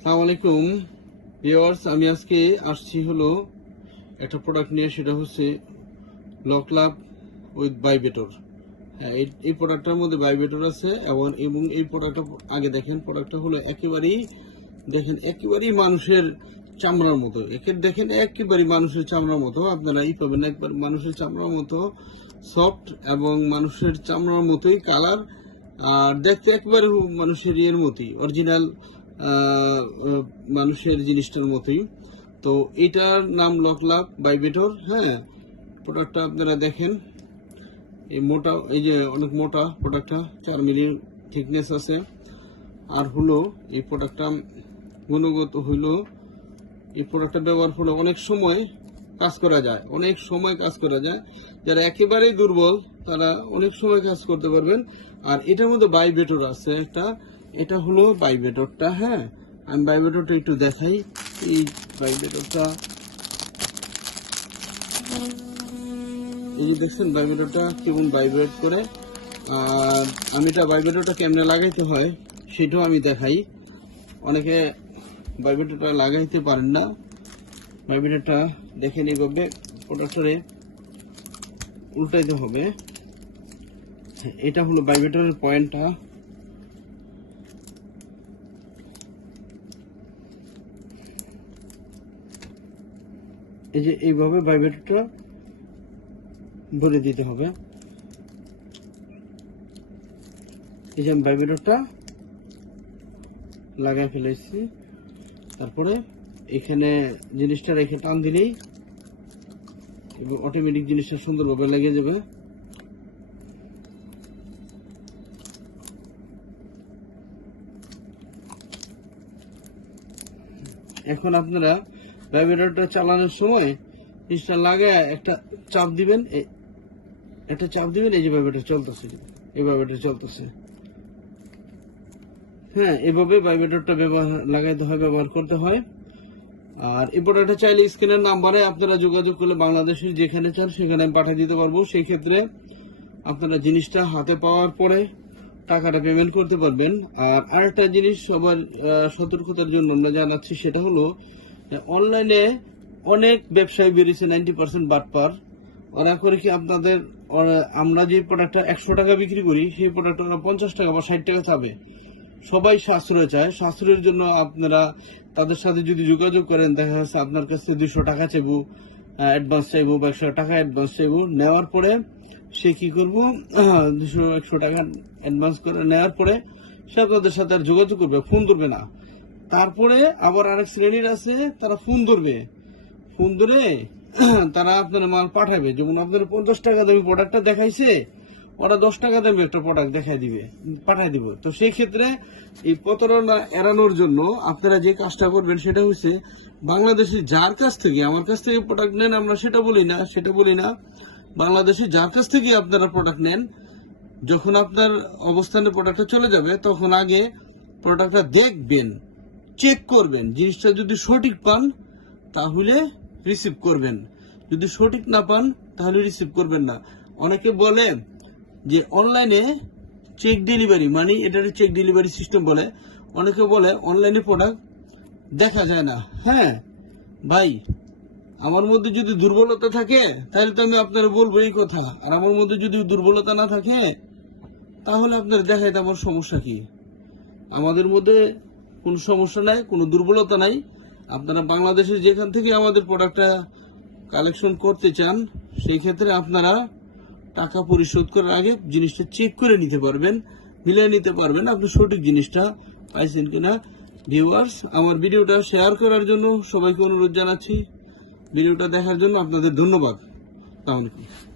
আসসালামু আলাইকুম ভিউয়ার্স, আমি আজকে আসছি হলো একটা প্রোডাক্ট নিয়ে, সেটা হচ্ছে লকলাভ উইথ ভাইব্রেটর। হ্যাঁ, এই প্রোডাক্টটার মধ্যে ভাইব্রেটর আছে এবং এই প্রোডাক্টটা আগে দেখেন, প্রোডাক্টটা হলো একেবারেই মানুষের চামড়ার মতো। দেখেন একেবারেই মানুষের চামড়ার মতো, আপনারা পাবেন একবার মানুষের চামড়ার মতো সফট এবং মানুষের চামড়ার মতোই কালার, আর দেখতে একেবারে মানুষের ইয়ের মতোই অরিজিনাল মানুষের জিনিসটার মতোই। তো এটার নাম লকলাভ ভাইব্রেটর। হ্যাঁ, প্রোডাক্টটা আপনারা দেখেন, এই যে অনেক মোটা প্রোডাক্টটা, 4 মিলি থিকনেস আছে। আর হলো এই প্রোডাক্টটা গুণগত হইলো, এই প্রোডাক্টটা ব্যবহার হলে অনেক সময় কাজ করা যায়, যারা একেবারেই দুর্বল তারা অনেক সময় কাজ করতে পারবেন। আর এটার মধ্যে ভাইব্রেটর আছে একটা, এটা হলো ভাইব্রেটরটা। হ্যাঁ, আমি ভাইব্রেটরটা একটু দেখাই। এই ভাইব্রেটরটা, এই যে দেখছেন ভাইব্রেটরটা কেমন ভাইব্রেট করে। আর আমি এটা ভাইব্রেটরটা কেমনে লাগাইতে হয় সেটাও আমি দেখাই। অনেকে ভাইব্রেটরটা লাগাইতে পারেন না। ভাইব্রেটরটা দেখেন, এইভাবে প্রোডাক্টরে উল্টাইতে হবে। এটা হলো ভাইব্রেটরের পয়েন্টটা। এই যে এইভাবে ভাইব্রেটরটা ভরে দিতে হবে। এই যে আমি ভাইব্রেটরটা লাগাই ফেলেছি, তারপরে এখানে জিনিসটা রেখে টান দিলেই অটোমেটিক জিনিসটা সুন্দরভাবে লেগে যাবে। এখন আপনারা ভাইব্রেটরটা চালানোর সময় জিনিসটা লাগায় একটা চাপ দিবেন, এই যে ভাইব্রেটর চলতেছে, হ্যাঁ, এভাবে ভাইব্রেটরটা ব্যবহার করতে হয়। আর এই প্রোডাক্টটা চাইলে স্ক্রিনের নাম্বারে আপনারা যোগাযোগ করলে বাংলাদেশের যেখানে চান সেখানে আমি পাঠিয়ে দিতে পারবো। সেই ক্ষেত্রে আপনারা জিনিসটা হাতে পাওয়ার পরে টাকাটা পেমেন্ট করতে পারবেন। আর আরেকটা জিনিস সবার সতর্কতার জন্য আমরা জানাচ্ছি, সেটা হলো অনলাইনে অনেক ব্যবসায়ী বেরিয়েছে 90% বাটপার। ওরা করে কি, আমরা যে প্রোডাক্টটা 100 টাকা বিক্রি করি সেই প্রোডাক্টটা ওরা 50 টাকা বা 60 টাকা চাবে। সবাই সাশ্রয় চায়, সাশ্রয়ের জন্য আপনারা তাদের সাথে যদি যোগাযোগ করেন, দেখা যাচ্ছে আপনার কাছে 200 টাকা চাইবো অ্যাডভান্স চাইবো বা 100 টাকা অ্যাডভান্স চাইবো। নেওয়ার পরে সে কি করবো, 200-100 টাকা অ্যাডভান্স করে নেওয়ার পরে সে আপনাদের সাথে আর যোগাযোগ করবে, ফোন ধরবে না। তারপরে আবার আরেক শ্রেণীর আছে, তারা ফোন ধরে তারা আপনার মাল পাঠাবে। যেমন আপনার 50 টাকা দামি প্রোডাক্টটা দেখাইছে, ওরা 10 টাকা দামি একটা প্রোডাক্ট পাঠাই দিবে। তো সেই ক্ষেত্রে এই প্রতারণা এড়ানোর জন্য আপনারা যে কাজটা করবেন সেটা হচ্ছে, বাংলাদেশে যার কাছ থেকে, আমার কাছ থেকে প্রোডাক্ট নেন, আমরা সেটা বলি না, বাংলাদেশে যার কাছ থেকে আপনারা প্রোডাক্ট নেন, যখন আপনার অবস্থানে প্রোডাক্টটা চলে যাবে তখন আগে প্রোডাক্টটা দেখবেন, চেক করবেন। জিনিসটা যদি সঠিক পান তাহলে রিসিভ করবেন, যদি সঠিক না পান তাহলে রিসিভ করবেন না। অনেকে বলে যে অনলাইনে চেক ডেলিভারি, মানে এটা চেক ডেলিভারি সিস্টেম বলে। অনেকে বলে অনলাইনে প্রোডাক্ট দেখা যায় না। হ্যাঁ ভাই, আমার মধ্যে যদি দুর্বলতা থাকে তাহলে তো আমি আপনারা বলবো এই কথা। আর আমার মধ্যে যদি দুর্বলতা না থাকে তাহলে আপনার দেখাইতে আমার সমস্যা কি? আমাদের মধ্যে কোনো সমস্যা নাই, কোনো দুর্বলতা নাই। আপনারা বাংলাদেশের যেখান থেকে আমাদের প্রোডাক্টটা কালেকশন করতে চান, সেই ক্ষেত্রে আপনারা টাকা পরিশোধ করার আগে জিনিসটা চেক করে নিতে পারবেন, মিলিয়ে নিতে পারবেন আপনি সঠিক জিনিসটা পাইছেন কিনা। ভিউয়ার্স, আমার ভিডিওটা শেয়ার করার জন্য সবাইকে অনুরোধ জানাচ্ছি। ভিডিওটা দেখার জন্য আপনাদের ধন্যবাদ। আসসালামু আলাইকুম।